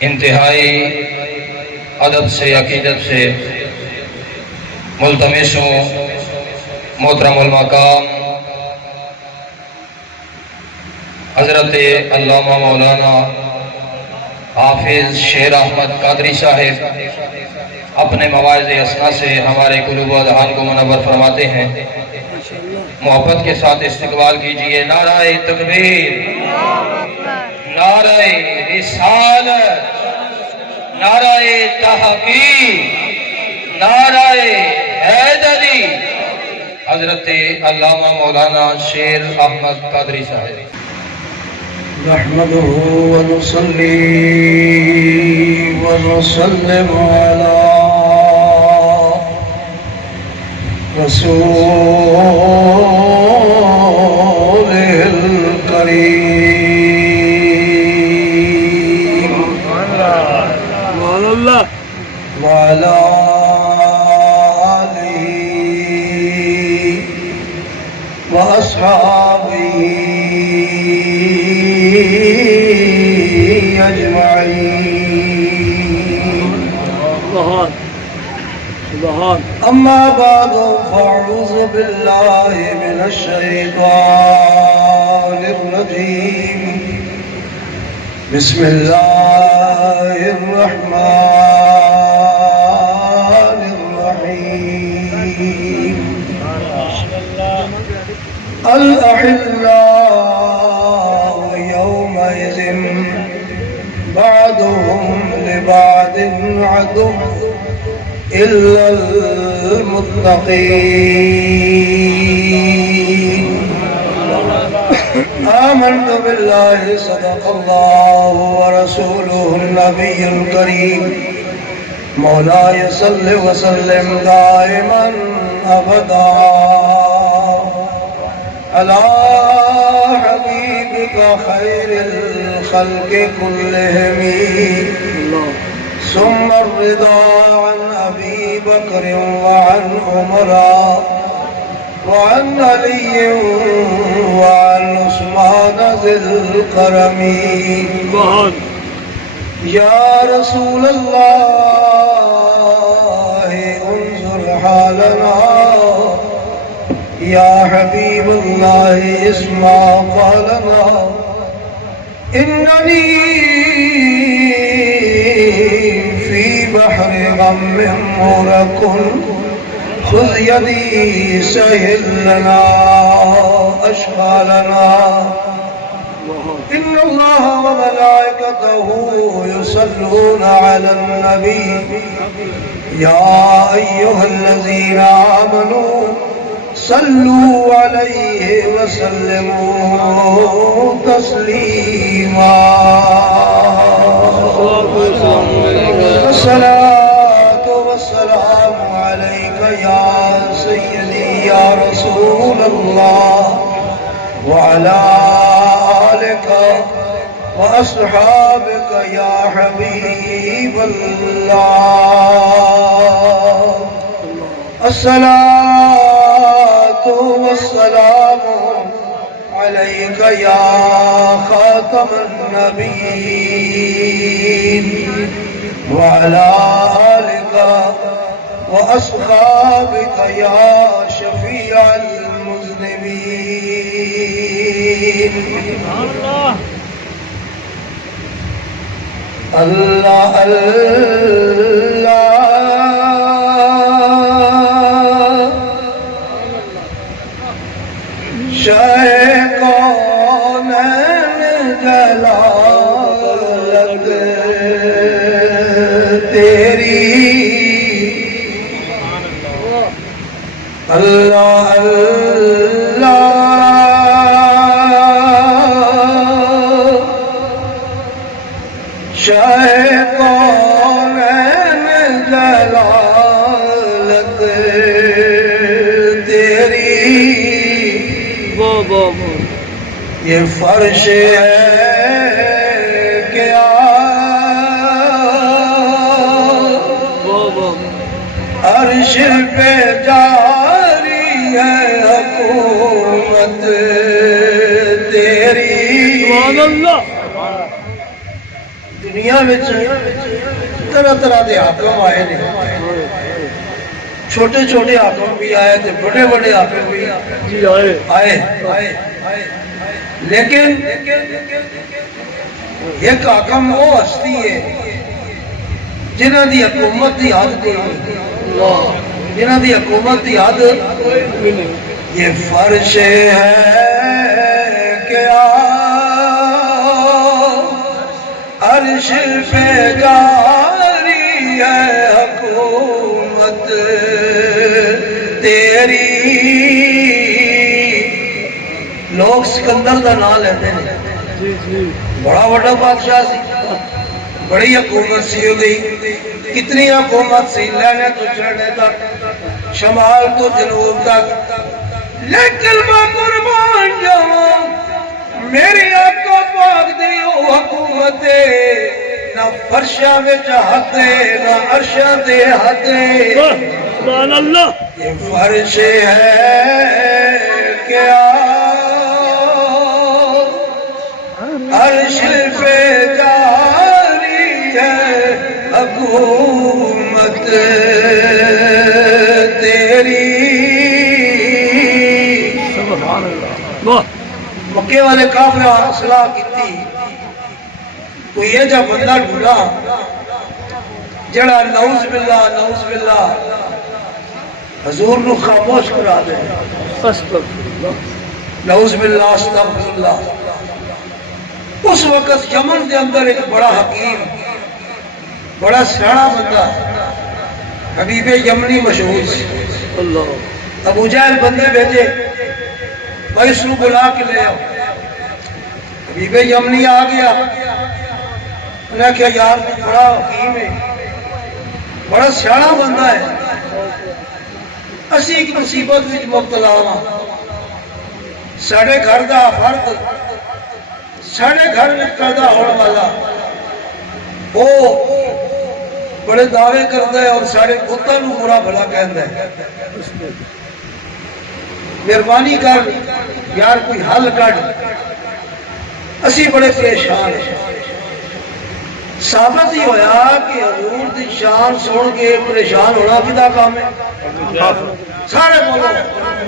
انتہائی ادب سے عقیدت سے ملتمس ہوں محترم المقام حضرت علامہ مولانا حافظ شیر احمد قادری صاحب اپنے مواعظ اسنا سے ہمارے قلوب و اذہان کو منور فرماتے ہیں۔ محبت کے ساتھ استقبال کیجئے۔ نعرہ تکبیر، نعرہ رسالت، نعرہ تحقیق، نعرہ حیدری، حضرت علامہ مولانا شیر احمد قادری صاحب۔ نحمده ونصلي ونسلم على رسوله الكريم وعلى آله وأصحابه أما بعد فأعوذ بالله من الشيطان الرجيم بسم الله الرحمن الرحيم الأحلاء يومئذ بعضهم لبعض عدو إلا المتقين آمنت بالله صدق الله ورسوله النبي الكريم مولاي صل وسلم دائما أبدا على حبيبك خير الخلق كلهم ثم الرضا عن أبي بكر وعن عمر وعن علي وعن عثمان ذي الكرم يا رسول الله انظر حالنا يا حبيب الله اسمع قالنا إنني في بحر غم مغرق خذ يدي سهل لنا أشغالنا إن الله وملائكته يصلون على النبي يا أيها الذين آمنوا صلوا عليه وسلموا تسليما الصلاة والسلام عليك يا سيدي يا رسول الله وعلى آلك وأصحابك يا حبيب الله الصلاة والسلام عليك يا خاتم النبيين وعلى آلك وأصحابك يا شفيع المذنبين الله الله شاہ کونین جلالت تیری اللہ اللہ شاہ کونین جلالت تیری یہ فرش ہے کیا عرش پہ جاری ہے حکومت تیری دنیا میں طرح طرح کے حاکم آئے نے، چھوٹے چھوٹے حاکم بھی آئے تھے، بڑے بڑے حاکم بھی آئے، لیکن ایک حاکم وہ ہستی ہے جنہ دی حکومت دی حد کوئی نہیں، جنہ دی حکومت دی حد یہ فرش ہے کیا عرش پہ جاری ہے حکومت تیری۔ لوگ سکندر کا نام لیتے ہیں، بڑا بڑا بادشاہ سی، بڑی حکومت سی ہو گئی، کتنی حکومت سی، لینے تو چڑھنے تک، شمال تو جنوب تک، لیکن میں قربان جاؤں میری آقا پاک دی او حکومت نہ فرشاں وچ حد نہ عرشاں تے حد، سبحان اللہ، یہ فرش ہے کیا عرش پہ جاری ہے حکومت تیری۔ سبحان اللہ، مکے والے کافر صلاح کیتی، کوئی یہ جا بندہ ڈھونڈا جڑا نعوذ باللہ حضور نو خاموش کرا دے، نعوذ باللہ استغفر اللہ۔ اس وقت یمن دے اندر ایک بڑا حکیم، بڑا سیاںا بندہ حبیب یمنی مشہور سی، ابو جہل بندے بھیجے بھائی اس کو بلا کے لے آؤ۔ حبیب یمنی آ گیا، انہوں نے کہا یار بڑا حکیم ہے، بڑا سیاںا بندہ ہے، اسی ایک مصیبت وچ مبتلا ہاں، ساڑھے گھر دا فرد، ساڑھے گھر میں پیدا ہونے والا وہ بڑے دعوے کرتا ہے اور سارے بتاں نو برا بھلا کہندا ہے، مہربانی کر یار کوئی حل کڈ، اسی بڑے پریشان ہیں۔ ثابت ہی ہویا کہ حضور دی شان سن کے پریشان ہونا کدا کام ہے؟ سارے بولو،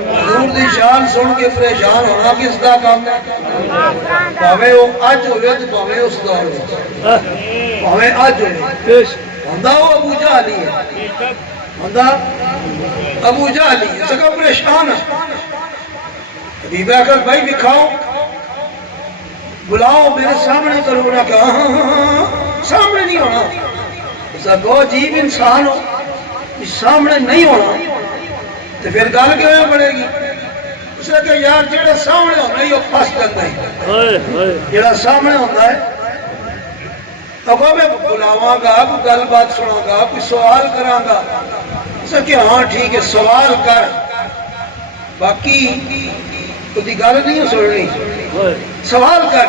حضور دی شان سن کے پریشان ہونا کس دا کام ہے؟ پاویں وہ اج ہوئے تو پاویں اس دور میں، پاویں اج ہوئے، ہوندا وہ ابو جہل ہی ہے، ہوندا ابو جہل ہی ہے، سگا پریشان ہے۔ حبیب اکرم بھائی دکھاؤ، بلاؤ میرے سامنے کرو، نہ کہا ہاں سامنے نہیں ہونا، اسا کو عجیب انسان ہو سامنے نہیں ہونا تو پھر گل کیوں بڑھے گی؟ اس نے کہا یار جڑا سامنے ہونا ہی وہ پھنس جاتا ہے، جڑا سامنے ہوتا ہے اب میں بلاواں گا، کوئی گل بات سنا گا، کوئی سوال کراں گا۔ اس نے کہا ہاں ٹھیک ہے سوال کر، باقی کوئی گل نہیں سننی، سوال کر،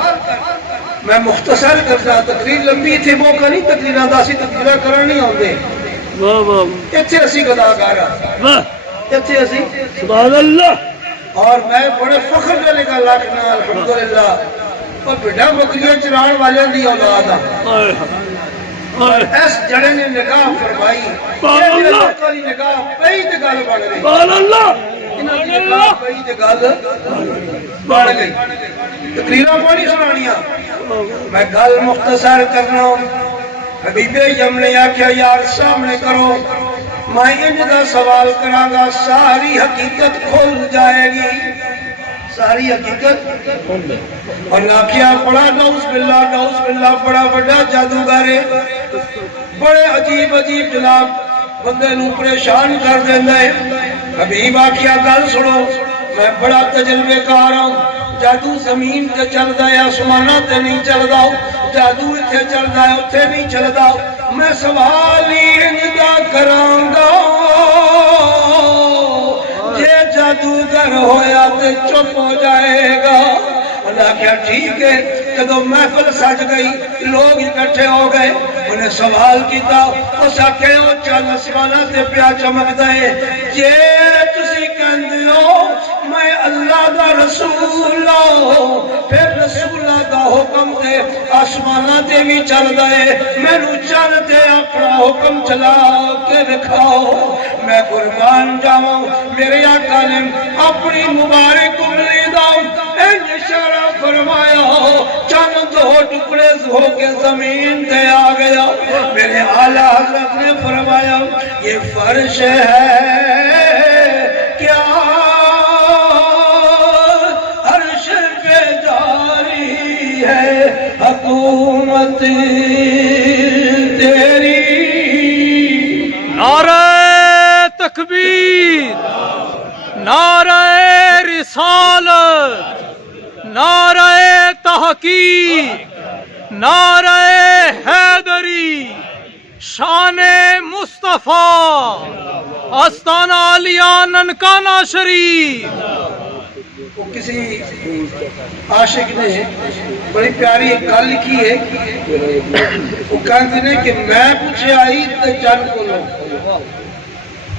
میں مختصر کرتا، تقریر لمبی تھی موقع نہیں تقریراں دا، اسی تقریراں کرن نہیں آندے، اتھے اسی گدا کر اتھے اسی سبحان اللہ، اور میں بڑے فخر نال گل آکھنا الحمدللہ، اور بڑا بکریاں چران والے دی اولاد ہاں، اس جڑے نے نگاہ فرمائی، یہ والی نگاہ پئی تے گل بن گئی، سبحان اللہ، انہاں دی نگاہ پئی تے گل بن گئی۔ تقریراں کوئی سنانیاں، میں گل مختصر کرنا۔ حبیب یمنی آکھیا یار سامنے کرو، میں انج دا سوال کراں گا ساری حقیقت کھل جائے گی، ساری حقیقت۔ اور آکھیا بڑا نعوذ باللہ بڑا بڑا جادوگر ہے، بڑے عجیب عجیب جناب بندے نو پریشان کر دیندا ہے۔ حبیب آکھیا گل سنو، میں بڑا تجربے کار ہوں، جادو زمین تے چلدا ہے آسماناں تے نہیں چلدا، جادو اتھے چلدا ہے اتھے نہیں چلدا، میں سوال ہی انج دا کراں گا، جے جادوگر ہویا تے چپ ہو جائے گا۔ اللہ کیا ٹھیک ہے، جدو محفل سج گئی لوگ اکٹھے ہو گئے، انہیں سوال کیتا، اس آکھے او چل آسماناں تے پیا چمکدا ہے، جے تسی کہندے ہو میں اللہ دا رسول پھر رسول دا حکم دے آسمانہ تے بھی چل دے مینوں چل تے اپنا حکم چلا کے دکھاؤ میں قربان جاؤں میرے آقا نے اپنی مبارک انگلی دا اشارہ فرمایا چند دو ٹکڑے ہو کے زمین تے آ گیا میرے اعلیٰ حضرت نے فرمایا یہ فرش ہے کیا عرش پہ جاری ہے حکومت تیری نعرہ تکبیر، نعرہ رسالت، نعرہ تحقیق، نعرہ حیدری، شان مصطفیٰ، آستانہ عالیہ ننکانہ شریف۔ وہ کسی عاشق نے بڑی پیاری ایک گل لکھی ہے وہ کہتے ہیں کہ میں پوچھے آئی تے چند کو لو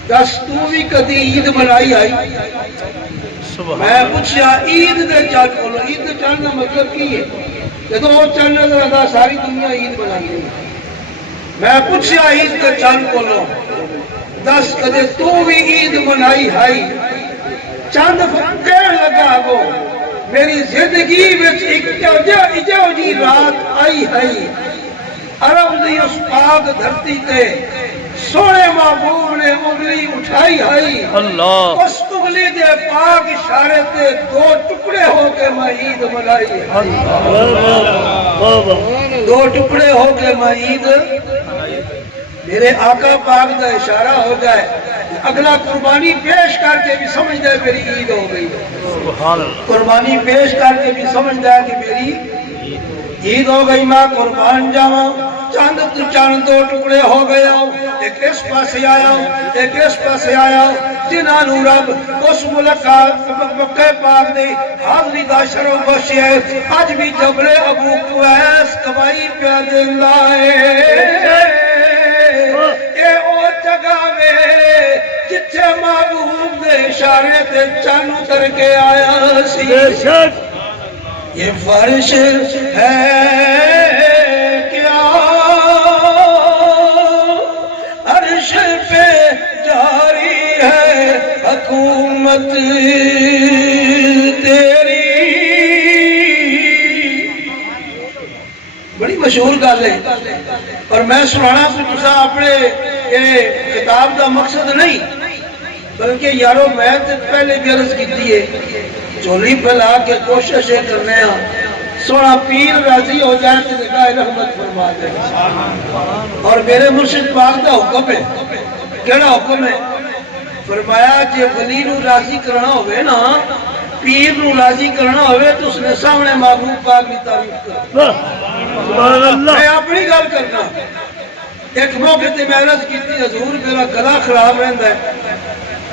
دس تو بھی کدی عید منائی آئی میں پوچھا عید دے چند کو لو عید دے چند کا مطلب کی ہے جدو وہ چند نظر آتا ساری دنیا عید منائی ہے میں پوچھا عید دے چند کو لو دس کدے تو بھی عید منائی آئی چند کہنے لگا گو میری زندگی وچ ایک جو جی رات آئی ہے عرب دی اس پاک دھرتی تے سونے محبوب نے انگلی اٹھائی ہے اللہ اس انگلی دے پاک اشارے تے دو ٹکڑے ہو کے میں عید منائی ہے دو ٹکڑے ہو کے میں عید میرے آقا پاک دا اشارہ ہو جائے اگلا قربانی پیش کر کے بھی سمجھ دے میری عید ہو گئی قربانی پیش کر کے بھی سمجھ دے کہ میری عید ہو گئی میں قربان جاؤں چند دو ٹکڑے ہو گیا ایک اس پاسے آیا ایک اس پاسے آیا جنہاں نو رب اس ملاقات مکہ پاک دی حاضری دا شرف بخشی ہے اج بھی جبل ابو قویس کبائی پہ دیندا ہے اے او جگہ میں جتھے محبوب دے اشارے تے چن اتر کے آیا سی یہ فرش ہے کیا عرش پہ جاری ہے حکومت تیری بڑی مشہور گل ہے اور میں سنانا تسا اپنے کتاب دا مقصد نہیں بلکہ یارو میں پہلے بھی عرض کی ہے چولی پھیلا کے کوشش کرنے ہیں سونا پیر راضی ہو جائے تو نگاہ رحمت فرما دے اور میرے مرشد پاک دا حکم ہے کیڑا حکم ہے فرمایا جے ولی نو راضی کرنا ہوئے نا پیر نو راضی کرنا ہوئے تو اس نے سامنے محبوب پاک کی تعریف کرنا میں اپنی گل کرنا ایک موقع تے میں عرض کی تھی حضور میرا گلا خراب رہندا ہے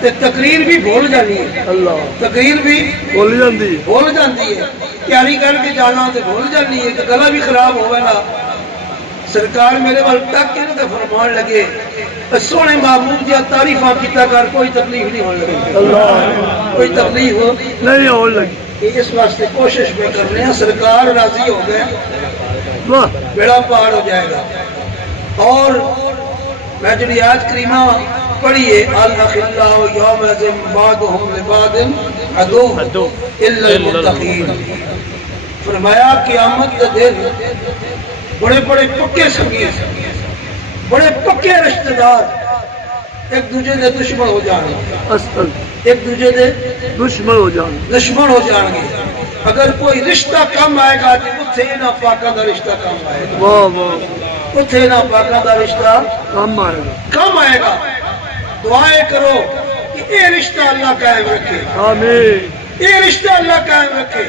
تے تقریر بھی بھول جانی ہے اللہ تقریر بھی بھول جاندی ہے تیاری کر کے جانا تے بھول جانی ہے کہ گلا بھی خراب ہوئے نا سرکار میرے وال تک کے تے فرمان لگے سونے محبوب دیا تعریفاں کیتا کر کوئی تکلیف نہیں ہونے لگی اللہ کوئی تکلیف نہیں ہونے لگی اس واسطے کوشش میں کر رہے ہیں سرکار راضی ہو گئے بیڑا پار ہو جائے گا اور میں جو آیت کریمہ پڑھیے الاخلاء یومئذ بعضهم لبعض عدو الا المتقین فرمایا قیامت کا دن بڑے بڑے پکے سنگی بڑے پکے رشتہ دار ایک دوسرے دے دشمن ہو جان گے ایک دوسرے دے دشمن ہو جان گے اگر کوئی رشتہ کم آئے گا تو اتھے نہ پاکہ دا رشتہ کم آئے گا اتھے نہ پاکہ دا رشتہ کم آئے گا دعائیں کرو کہ اے رشتہ اللہ قائم رکھے آمین یہ رشتہ اللہ قائم رکھے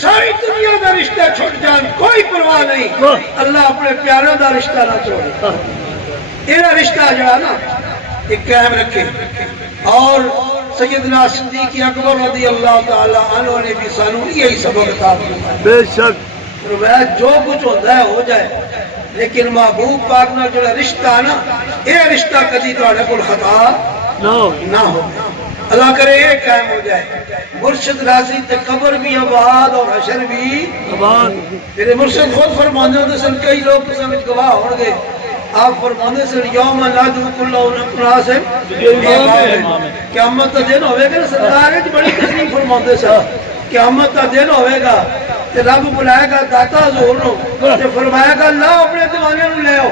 ساری دنیا دا رشتہ چھوٹ جان کوئی پرواہ نہیں اللہ اپنے پیاروں دا رشتہ نہ چھوڑے یہ رشتہ جو ہے نا یہ قائم رکھے اور سیدنا صدیق اکبر رضی اللہ تعالی عنہ نے بھی سانو یہی سبق عطا فرمایا بے شک فرمایا جو کچھ ہوتا ہے ہو جائے لیکن محبوب پاک نہ جو رشتہ نا یہ رشتہ کدی تہاڈے کول خطا نہ ہو اللہ کرے یہ قائم ہو جائے، مرشد راضی تے قبر بھی آباد اور حشر بھی آباد۔ میرے مرشد خود فرماندے ہوندے سن، کئی لوگ کسے وچ گواہ ہون گے، آپ فرماندے سن یوم نادو کل اناس قیامت کا دن ہوئے گا، سرکار وچ بڑی تشریف فرماندے سن، قیامت کا دن ہوئے گا تے رب بلائے گا داتا حضور نو تے فرمائے گا لاؤ اپنے دیوانے نو لے آؤ،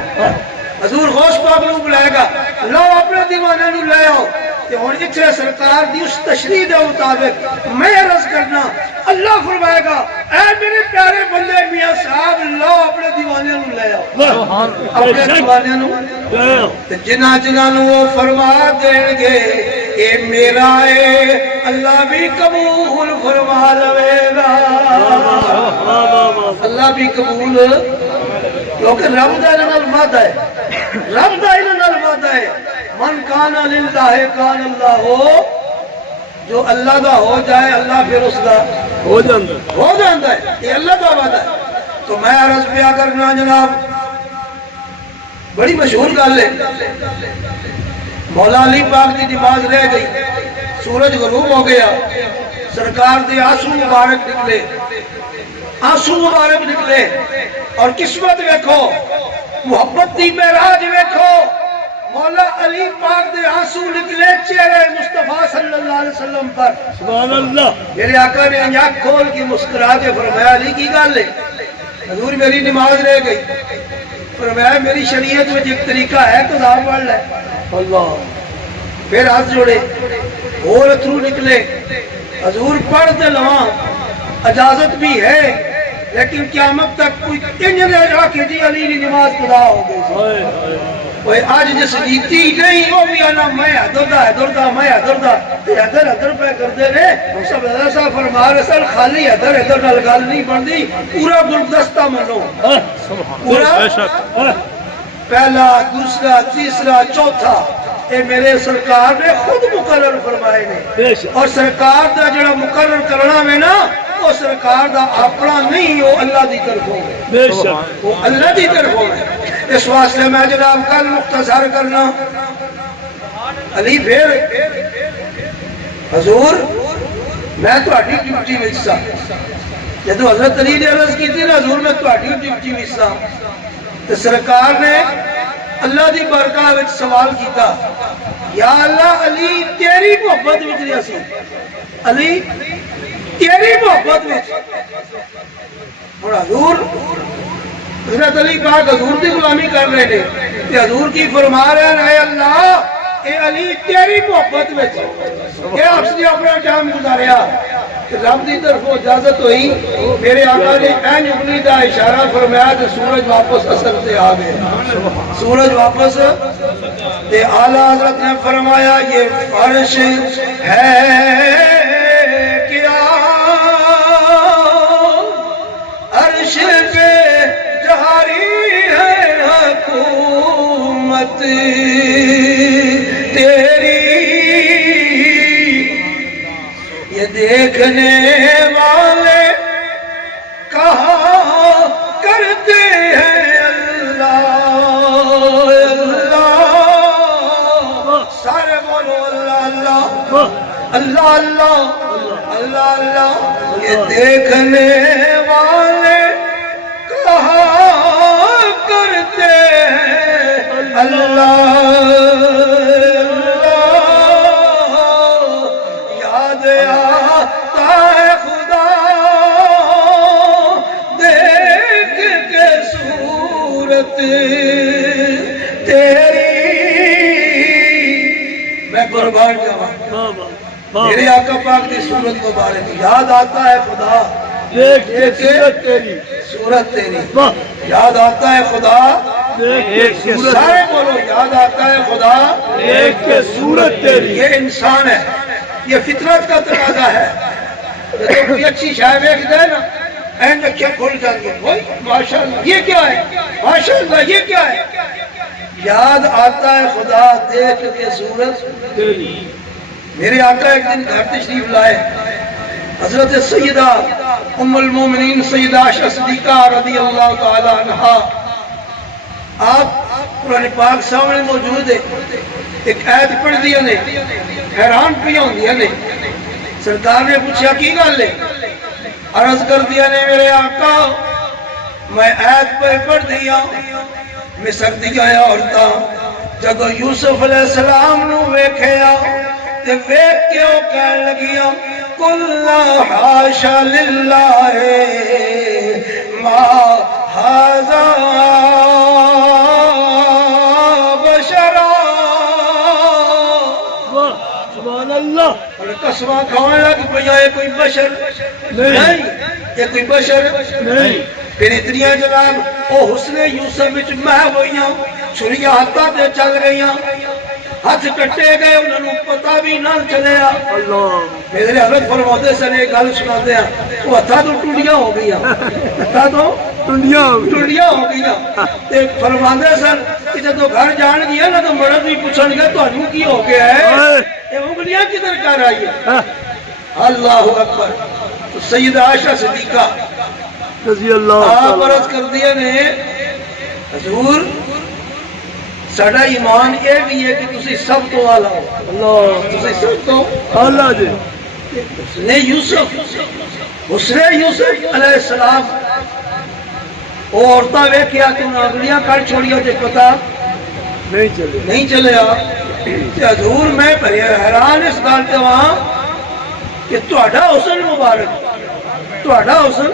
حضور غوث پاک نو بلائے گا لاؤ اپنے دیوانے نو لے آؤ تے ہن اتھے سرکار دی اس تشریح دے مطابق میں عرض کرنا، اللہ فرمائے گا اے میرے پیارے بندے میاں صاحب لاؤ اپنے دیوانے نو لے آؤ، اپنے دیوانے نو لے آؤ تے جنہاں جنہاں نو وہ فرما دین گے اے میرا اے اللہ بھی قبول فرما لوے گا، اللہ بھی قبول، کیونکہ رب دا انہاں نال وعدہ ہے، رب دا انہاں نال وعدہ ہے، من کانا للہ کان اللہ ہو، جو اللہ دا ہو جائے اللہ پھر اس دا ہو جاندہ ہے، یہ اللہ دا وعدہ ہے۔ تو میں عرض پیا کرنا جناب، بڑی مشہور گل ہے، مولا علی پاک کی نماز رہ گئی، سورج غروب ہو گیا، سرکار دے آنسو مبارک نکلے، آنسو مبارک نکلے، اور قسمت ویکھو، محبت دی معراج ویکھو، مولا علی پاک دے آنسو نکلے چہرے مصطفیٰ صلی اللہ علیہ وسلم پر، سبحان اللہ۔ میرے آقا نے آنکھ کھول کے مسکرا کے فرمایا علی کی گل ہے؟ حضور میری نماز رہ گئی، فرمایا میری شریعت میں ایک طریقہ ہے قضا پڑھ لے، اللہ، پھر ہاتھ جوڑے، اور اترو نکلے، حضور پڑھ دے لواں، اجازت بھی ہے لیکن قیامت تک کوئی انجن جا کے جی علی کی نماز قضا ہو گئی، وہ آج جس جیتی نہیں وہ بھی آنا میں حضر دا میں حضر دا حضر پہ کرتے رہے، سب ایسا فرما رسل خالی حضر نال گل نہیں بندی، پورا گلدستہ منو، پورا پہلا دوسرا تیسرا چوتھا اے میرے سرکار نے خود مقرر فرمائے نے، اور سرکار دا جڑا مقرر کرنا میں نا وہ سرکار دا اپنا نہیں، وہ اللہ دی طرف ہوگا، وہ اللہ دی طرف ہوگا۔ اس واسطے میں جناب کل مختصر کرنا، علی پھر حضور میں تہاڈی ڈیوٹی وچ سا، جدو حضرت علی نے عرض کی تھی نا حضور میں تہاڈی ڈیوٹی وچ سا، تو سرکار نے اللہ دی بارگاہ وچ سوال کیتا، یا اللہ علی تیری محبت وچ رہیا سی، علی تیری محبت وچ، اور حضور حضرت علی پاک حضور کی غلامی کر رہے ہیں کہ حضور کی فرما رہے ہیں اے اللہ اے علی تیری محبت میں کہ آپ سے اپنا ٹائم گزاریا، رب دی طرف اجازت ہوئی، میرے آقا نے این انگلی دا اشارہ فرمایا تو سورج واپس اصل سے آ گئے، سورج واپس تے اعلیٰ حضرت نے فرمایا یہ فرش ہے کیا عرش پہ جاری ہے حکومت تیری، یہ دیکھنے والے کہا کرتے ہیں اللہ اللہ، سارے بولو اللہ اللہ اللہ اللہ اللہ، یہ دیکھنے والے کہا کرتے ہیں اللہ اللہ، یاد آتا ہے خدا دیکھ کے صورت تیری، میں قربان جاواں میرے آقا پاک کی صورت مبارک، یاد آتا ہے خدا دیکھ کے صورت تیری، یاد آتا ہے خدا سارے بولو یاد آتا ہے خدا دیکھ کے صورت تیری، یہ انسان ہے، یہ فطرت کا تقاضا ہے، جب کوئی اچھی شاہ دیکھ دے نا این اکھیں کھل جاتی ہیں، وہی ماشاءاللہ یہ کیا ہے، ماشاءاللہ یہ کیا ہے، یاد آتا ہے خدا دیکھ کے صورت تیری۔ میرے آقا ایک دن گھر تشریف لائے، حضرت سیدہ ام المومنین سیدہ عائشہ صدیقہ رضی اللہ تعالی عنہا، آپ قرآن پاک سامنے موجود ہے ایک آیت پڑھ دیا نے حیران پہ ہوندیا نے سرکار نے پوچھا کی گل ہے عرض کر دیا نے میرے آقا میں آیت پہ پڑھ دیا مصر دیا عورتاں جدو یوسف علیہ السلام نو ویکھیا تے ویکھ کے او کہن لگیاں کلا حاشا للہ ما ھذا بشرا سبحان اللہ اور قسماں کھانے لگ پیا یہ کوئی بشر نہیں یہ کوئی بشر نہیں پھر اتنیاں جناب او حسن یوسف وچ محو ہوئیاں چھریاں ہاتھاں تے چل گئیاں ہاتھ کٹے گئے انہوں نے پتہ بھی نہ چلیا اللہ میرے حضرت فرماتے سن ایک گل سنا دیا وہ ہتھاں تو ٹوٹیاں ہو گئیاں ہتھاں تو دنیا ٹوٹیاں ہو گئیاں تے فرماتے سن کہ جدو گھر جان گیا نا تو مرد بھی پوچھن گے تانوں کی ہو گیا ہے یہ انگلیاں کدھر کر آئی ہے اللہ اکبر تو سیدہ عائشہ صدیقہ رضی اللہ آپ عرض کر دیا نے حضور ساڑا ایمان یہ بھی ہے کہ تسی سب تو آلہ ہو اللہ تسی سب تو اللہ جی حسن یوسف علیہ السلام وہ عورتہ ویکھیا کہ انہوں انگلیاں کٹ چھوڑیا تے پتہ نہیں چلیا تے حضور میں بڑے حیران اس گل تے وہاں کہ تہاڈا حسن مبارک تہاڈا حسن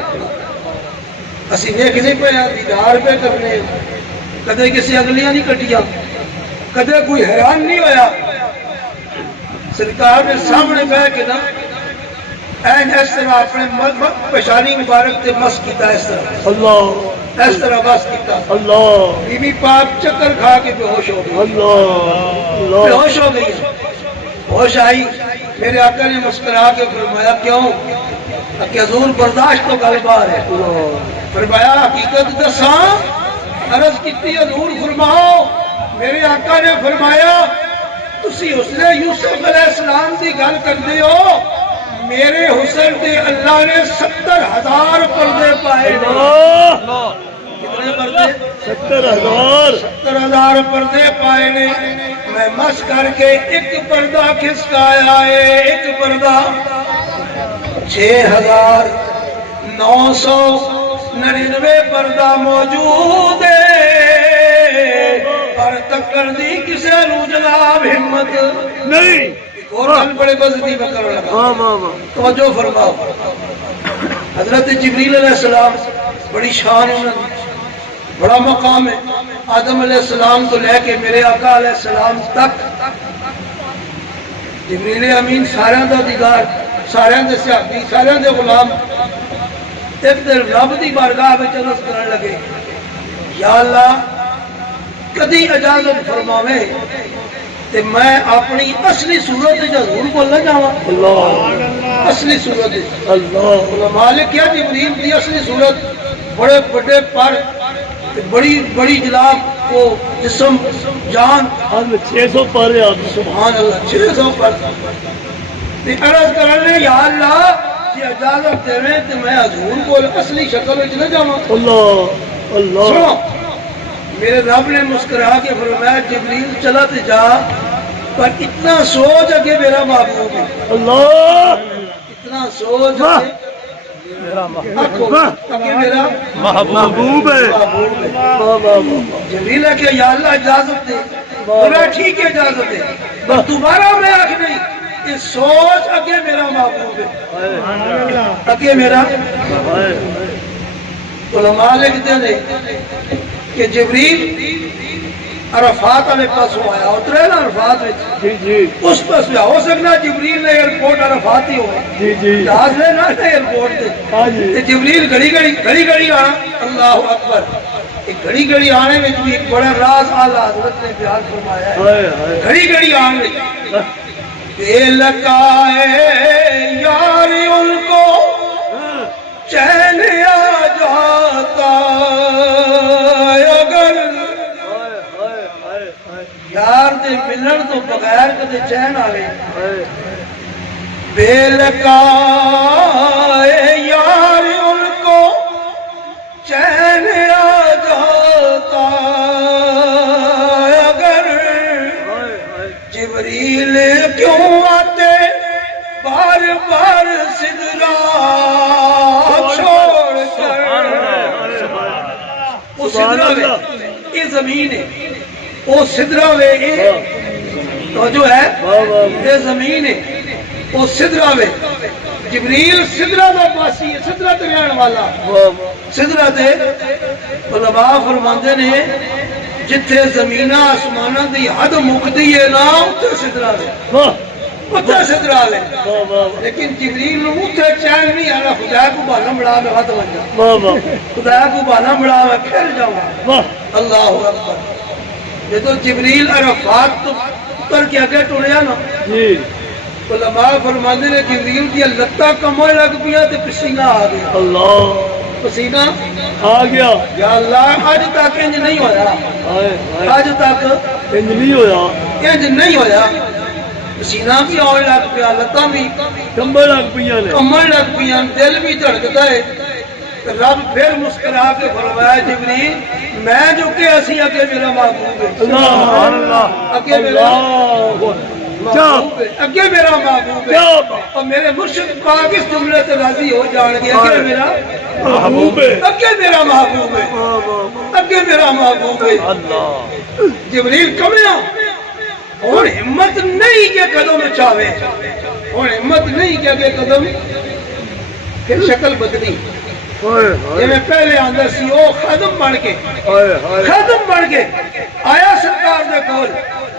اسی دیکھنے پہ دیدار پہ کرنے کدے کسی انگلیاں نہیں کٹیاں کدے کوئی حیران نہیں ہویا سرکار نے سامنے بیٹھ کے نا این اس طرح اپنے پیشانی مبارک تے مس کیتا اس طرح بس کیتا اللہ بی بی پاک چکر کھا کے بے ہوش ہو گئی اللہ بے ہوش ہو گئی ہوش آئی میرے آقا نے مسکرا کے فرمایا کیوں کہ حضور برداشت تو گل بار ہے فرمایا حقیقت دساں عرض کیتی حضور فرماؤ میرے آقا نے فرمایا تسی حسن یوسف علیہ السلام دی گل کردے ہو میرے حسن تے اللہ نے 70,000 پردے پائے کتنے پردے 70,000 پردے پائے نے میں مس کر کے ایک پردہ کھسکایا ہے ایک پردہ 6,999 پردہ موجود ہے پر تکر دی کسے نو جناب ہمت نہیں اور گل بڑے بزدی بکر لگا توجہ فرماؤ حضرت جبریل علیہ السلام بڑی شان انہوں بڑا مقام ہے آدم علیہ السلام تو لے کے میرے آقا علیہ السلام تک جبریل امین سارے دا دیدار سارے دے صحابی سارے دے غلام ایک دن رب دی بارگاہ میں عرض کرنے لگے یا اللہ کدی اجازت فرماوے تے میں اپنی اصلی صورت حضور کو لے جاواں اللہ اصلی صورت اللہ مالک کیا جبریل دی اصلی صورت بڑے بڑے پر بڑی جناب کو جسم جان 600 پر سبحان اللہ 600 پر تے عرض کرنے یا اللہ یہ اجازت دے رہے تے میں حضور کو اصلی شکل وچ نہ جاواں اللہ اللہ سنو میرے رب نے مسکرا کے فرمایا جبریل چلا تے جا پر اتنا سوچ کہ میرا محبوب ہے اللہ اتنا سوچ میرا محبوب ہے جبریل ہے کہ یا اللہ اجازت دے بولا ٹھیک ہے اجازت دے پر دوبارہ میں آنکھ نہیں یہ سوچ اگے میرا محبوب ہے اگے میرا علماء لکھتے ہیں کہ جبریل عرفات والے پاس آیا اترے نا عرفات اس پاس ہو سکنا جبریل نے ایئرپورٹ عرفات ہی ہوا جہاز لے نہ ایئرپورٹ جبریل گھڑی گھڑی آنا اللہ اکبر گھڑی گھڑی آنے میں بھی ایک بڑا راز اعلیٰ حضرت نے بیان فرمایا ہے گھڑی گھڑی آنے بے لگائے یار ان کو چین آ جاتا اگر یار دے ملن تو بغیر کدے چین آئے بے لگائے یار ان کو چین آ جاتا وے یہ زمین ہے وہ سدرا وے تو جو ہے یہ زمین ہے وہ سدرا وے جبریل سدرا دا باسی ہے سدرا تے رہن والا سدرا تے علماء فرماندے نے جتھے زمینہ آسمانہ دی حد مکدی ہے نا اتھے سدرا وے اتھے سدرا وے لیکن جبریل نو اتھے چین نہیں آنا خدا کو بالا بڑا میں ہاتھ بن جا خدا کو بالا بڑا میں پھر جاؤں اللہ اکبر یہ تو جبریل عرفات تو اتر کے آگے ٹوریا نا علماء فرماندے نے جبریل کی لتاں کموئے لگ پیا تے پسینہ آ گیا اللہ پسینہ آ گیا یا اللہ آج تک انج نہیں ہویا آج تک انج نہیں ہویا انج نہیں ہویا پسینہ بھی آنے لگ پیا لتاں بھی کمبل لگ پیا نے کمبل لگ پیا دل بھی دھڑکتا ہے رب پھر مسکرا کے فرمایا جبریل میں جو کہ اسی اگے میرا محبوب ہے سبحان اللہ اگے میرا محبوب ہے اگے میرا محبوب ہے اور میرے مرشد پاک اس جملے سے راضی ہو جان گے اگے میرا محبوب ہے اگے میرا محبوب ہے اگے میرا محبوب ہے اللہ جبریل کمیا اور ہمت نہیں کہ قدم چاہے اور ہمت نہیں کہ اگے قدم پھر شکل بدلی یہ میں پہلے آندر سی او خادم بن کے خادم بن کے آیا سرکار دے کول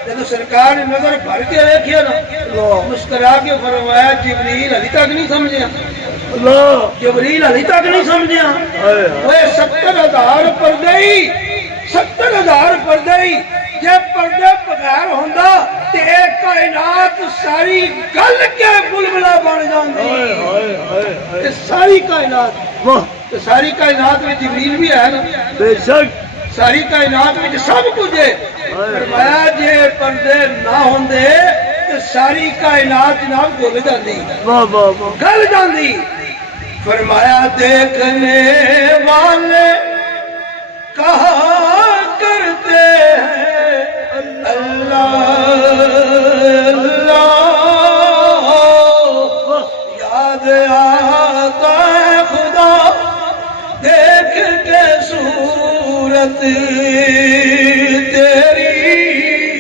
جب سرکار نے نظر بھر کے دیکھیا نا مسکرا کے فرمایا جبریل ابھی تک نہیں سمجھیا جبریل ابھی تک نہیں سمجھیا وہ 70,000 پردے 70,000 پردے جب پردے بغیر ہوندا تے ایک کائنات ساری گل کے بلبلا بن جاندی ساری کائنات تو ساری کائنات میں جبریل بھی ہے نا بے شک ساری کائنات میں سب کچھ ہے فرمایا جے پردے نہ ہوندے تو ساری کائنات جناب گل جاندی گل جاندی فرمایا دیکھنے والے کہا کرتے ہیں اللہ اللہ یاد آتا ہے خدا دیکھ کے صورت تیری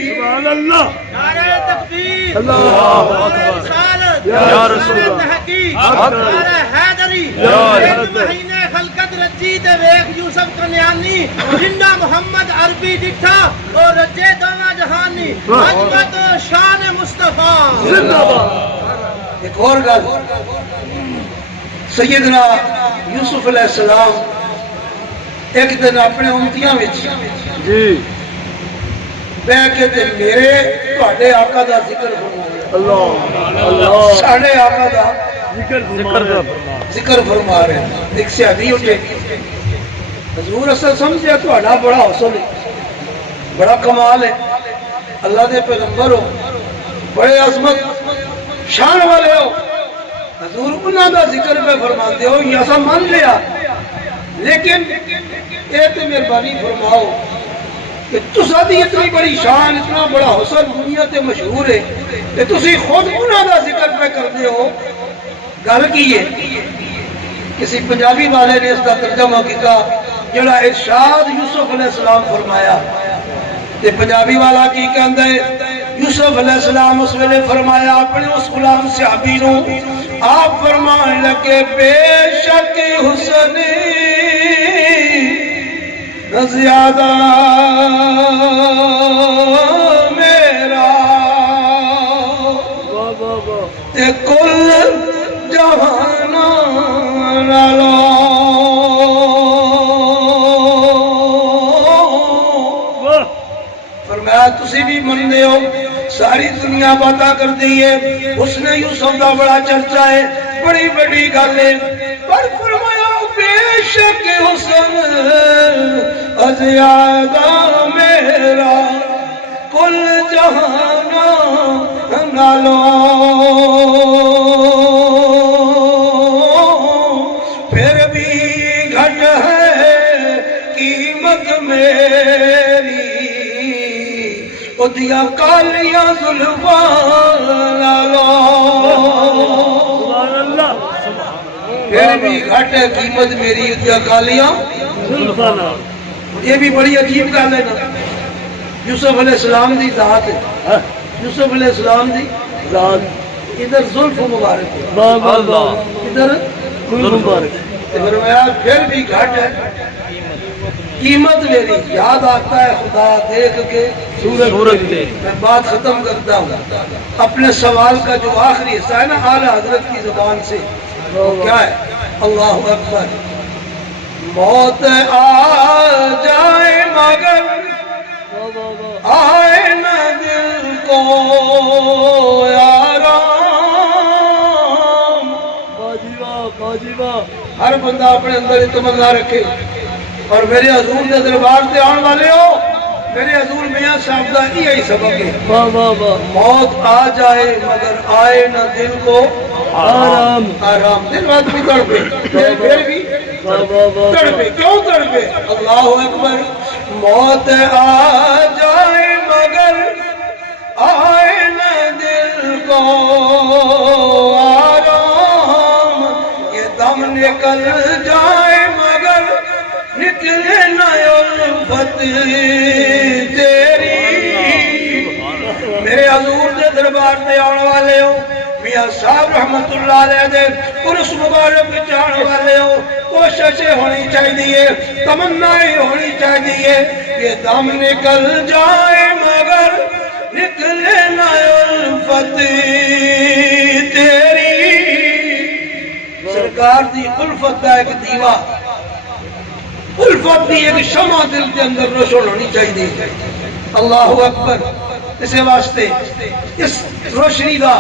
سبحان اللہ نعرہ تکبیر اللہ نعرہ رسالت یا رسول نعرہ اللہ تحقیق حق نعرہ حیدری یا ایک حضرت مہینے خلقت رجی تے ویکھ یوسف کنیانی جنہ محمد عربی ڈٹھا اور رجے دوواں جہانی عظمت شان مصطفیٰ زندہ باد ایک اور گل سیدنا یوسف علیہ السلام ایک دن اپنے امتیاں وچ جی بیٹھ کے تے میرے تواڈے آقا دا ذکر فرمایا اللہ اللہ ساڈے آقا دا ذکر فرما رہے ہیں ایک صحابی اٹھے حضور اصل سمجھیا تواڈا بڑا حوصلہ ہے بڑا کمال ہے اللہ دے پیغمبر ہو بڑے عظمت شان والے ہو حضور انہاں دا ذکر پہ فرماندے ہو یہ اسا مان لیا لیکن اے تے مہربانی فرماؤ کہ تسا دی اتنی بڑی شان اتنا بڑا حسن دنیا تے مشہور ہے کہ تسی خود انہاں دا ذکر پہ کرتے ہو گل کی ہے کسی پنجابی والے نے اس کا ترجمہ کیا جڑا ارشاد یوسف علیہ السلام فرمایا تے پنجابی والا کی کہندا ہے یوسف علیہ السلام اس ویلے فرمایا اپنے اس غلام صحابی نو آپ فرمان لگے بے شک حسن زیادہ میرا تے کل جہانا نالو فرمایا تسی بھی مندے ہو ساری دنیا باتاں کر دی ہے اس نے یوسف دا بڑا چرچا ہے بڑی بڑی گل ہے پر فرمایا بے شک حسن زیادہ میرا کل جہانا نالو پھر بھی گھٹ ہے قیمت میری ادیاں کالیاں زلفاں نالو سبحان اللہ پھر بھی گھٹ ہے قیمت میری ادیاں کالیاں زلفاں یہ بھی بڑی عجیب گل ہے نا، یوسف علیہ السلام دی ذات ہے، یوسف علیہ السلام دی ذات، ادھر زلف مبارک ہے، ادھر مبارک فرمایا پھر بھی گھٹ ہے قیمت میری، یاد آتا ہے خدا دیکھ کے صورت دے۔ میں بات ختم کرتا ہوں اپنے سوال کا جو آخری حصہ ہے نا اعلیٰ حضرت کی زبان سے، وہ کیا ہے؟ اللہ اکبر، موت آ جائے مگر آئے نہ دل کو آرام، ہر بندہ اپنے اندر یہ تمنا رکھے۔ اور میرے حضور کے دربار سے آنے والے ہو، میرے حضور میاں صاحب کا یہی سبق ہے، موت آ جائے مگر آئے نہ دل کو آرام، آرام دل بات بھی تڑپے، دل پھر بھی تڑپے، کیوں تڑپے؟ اللہ اکبر، موت آ جائے مگر آئے نہ دل کو آرام، یہ دم نکل جائے مگر نکلے نہ الفت تیری۔ میرے حضور دے دربار سے آنے والے ہو، میاں صاحب رحمت اللہ علیہ دے عرس مبارک وچ آنے والے ہو، کوششیں ہونی چاہیے، تمنائیں ہونی چاہیے، یہ دم نکل جائے مگر نکلے نہ الفت تیری۔ سرکار دی الفت کا ایک دیوا، الفت دی ایک شمع دل کے اندر روشن ہونی چاہیے۔ اللہ اکبر، اسے واسطے اس روشنی دا،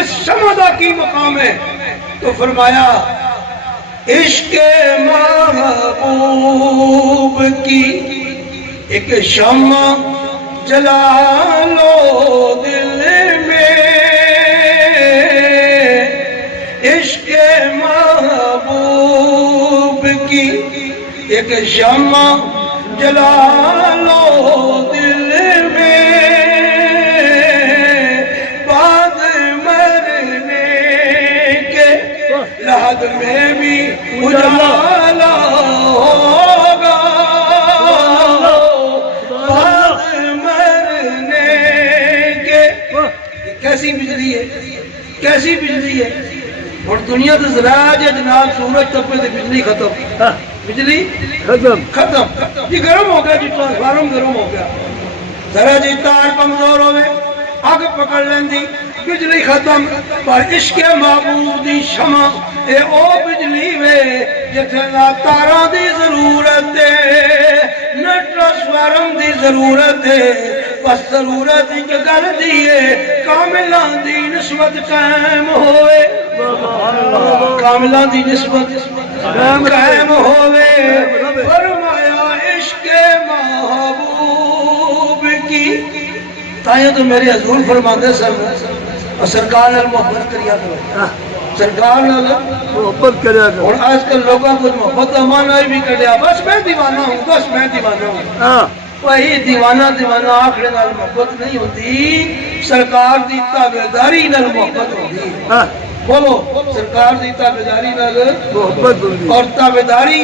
اس شمع دا کی مقام ہے؟ تو فرمایا عشق محبوب کی ایک شمع جلا لو دل میں، عشق محبوب کی ایک شمع جلا لو دل میں، بعد مرنے کے لحد میں بھی اجالا ہوگا، بعد مرنے کے۔ کیسی بجلی ہے، کیسی بجلی ہے؟ اور دنیا تو ذرا جناب سورج تپے تو بجلی ختم، بجلی ختم، یہ گرم ہو گیا، جی ٹرانسفارم گرم ہو گیا، ذرا جی تار کمزور ہوئے اگ پکڑ لیندی، بجلی ختم۔ پر عشق محبوب دی شمع اے او بجلی وے جتھے نہ تاراں دی ضرورت ہے نہ ٹرانسفارم دی ضرورت ہے، بس ضرورت ایک گل دی ہے، کاملاں دی نسبت قائم ہوئے، کاملاں دی نسبت قائم ہوئے۔ فرمایا عشق محبوب کی، تائیں تو میرے حضور فرماتے سر، اور سرکار نال محبت کریا کرو، سرکار نال محبت کریا کرو۔ اور آج کل لوگوں کو محبت کا معنی بھی کٹیا، بس میں دیوانہ ہوں، بس میں دیوانہ ہوں۔ وہی دیوانہ دیوانہ آخر نال محبت نہیں ہوتی، سرکار دی تابعداری نال محبت ہوتی۔ بولو سرکار دی تابعداری نال محبت ہوتی، اور تابعداری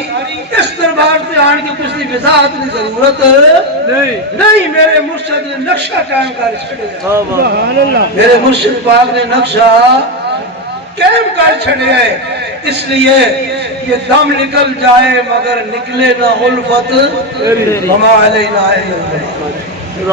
اس دربار سے آن کے کچھ دی وضاحت کی ضرورت نہیں، میرے مرشد نے نقشہ قائم کر چھڑیا، میرے مرشد پاک نے نقشہ قائم کر چھڑیا ہے، اس لیے یہ دم نکل جائے مگر نکلے نہ الفت، وما علینا الا البلاغ۔